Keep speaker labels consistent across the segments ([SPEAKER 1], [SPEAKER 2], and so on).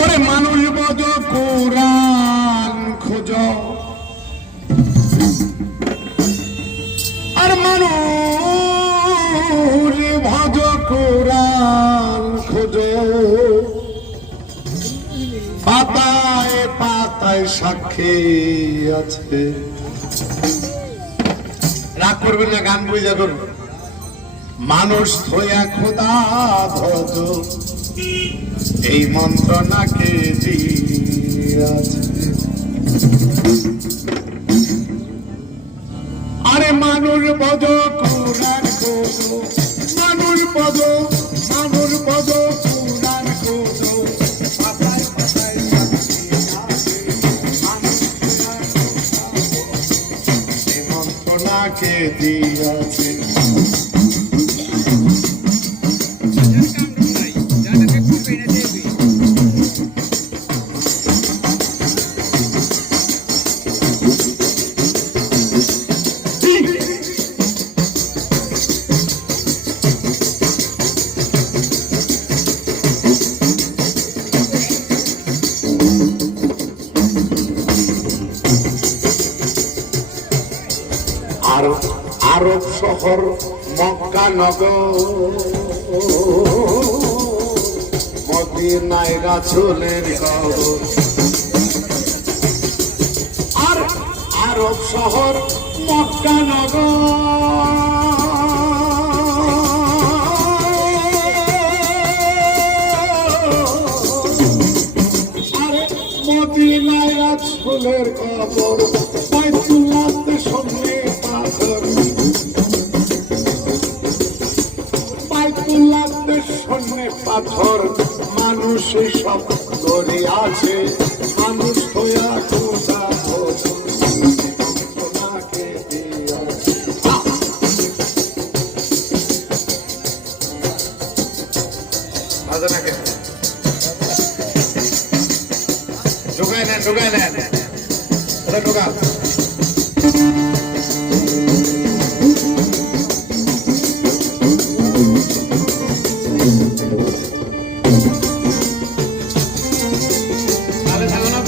[SPEAKER 1] ওরে মানুষ বজ কোরআন খোঁজ। আর মানুষ ভজ কোরআন খোঁজ। পাতায় পাতায় সাক্ষী আছে। রাগ করবেন না, গান বুঝা করবেন মানুষ থয়া খোদা ভজ। এই মন্ত্রণাকে আরে মানুষ বদ কুরান কোদো মানুষ বদ মানুষ বদ মন্ত্রণাকে দিয়াছে। আরব শহর মক্কা নগর। মদিনায় কবর। আর আরব শহর মক্কা নগর। আরে মদিনায় পাথর মানুষ সব করে আছে। মানুষ কেন? ঢুকায় নেন ঢুকায় নেন। ওটা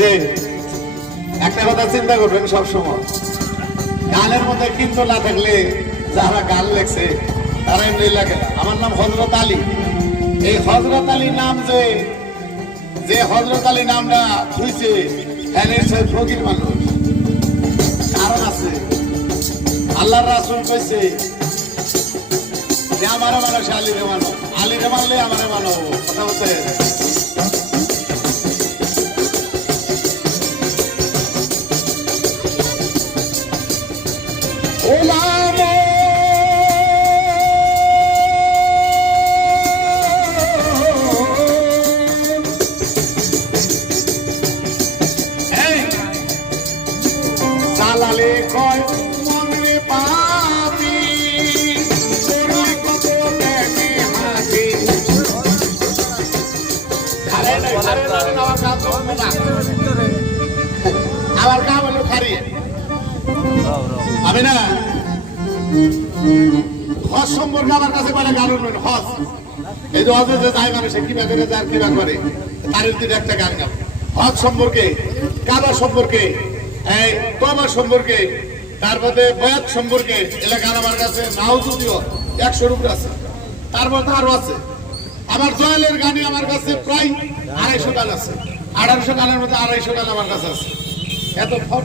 [SPEAKER 1] যে, একটা কথা চিন্তা করবেন সব সময়। গানের মধ্যে কিন্তু না থাকলে যারা গান লেখছে, তারা এমনি না। আমার নাম হজরত আলী। এই হজরত আলী নাম যে যে হজরত আলী নামটা হয়েছে হ্যাঁ সে ফকির মানুষ। কারণ আছে, আল্লাহর রাসুল কইছে যে, আমারে মানুষ আলীরে মানো আলীরে মানলে আমারে মানো কথা বলছে চালালে কয় আমার কাজ হবে না। হলো খারিয়ে। আমি না, হজ সম্পর্কে আমার কাছে বলে গান উঠবেন হজ। এই যে হজে যে যায় মানুষে কিবা করে যায় কিবা করে? তার দিকে একটা গান গাবো হজ সম্পর্কে, কাবা সম্পর্কে এই তবা সম্পর্কে, তার মধ্যে বয়াত সম্পর্কে এলাকার আমার কাছে নাও যদিও একশো রুপি আছে। তার মধ্যে আরও আছে। আমার জয়ালের গানই আমার কাছে প্রায় আড়াইশো গান আছে। আড়াইশো গানের মধ্যে আড়াইশো গান আমার কাছে আছে। এত ফট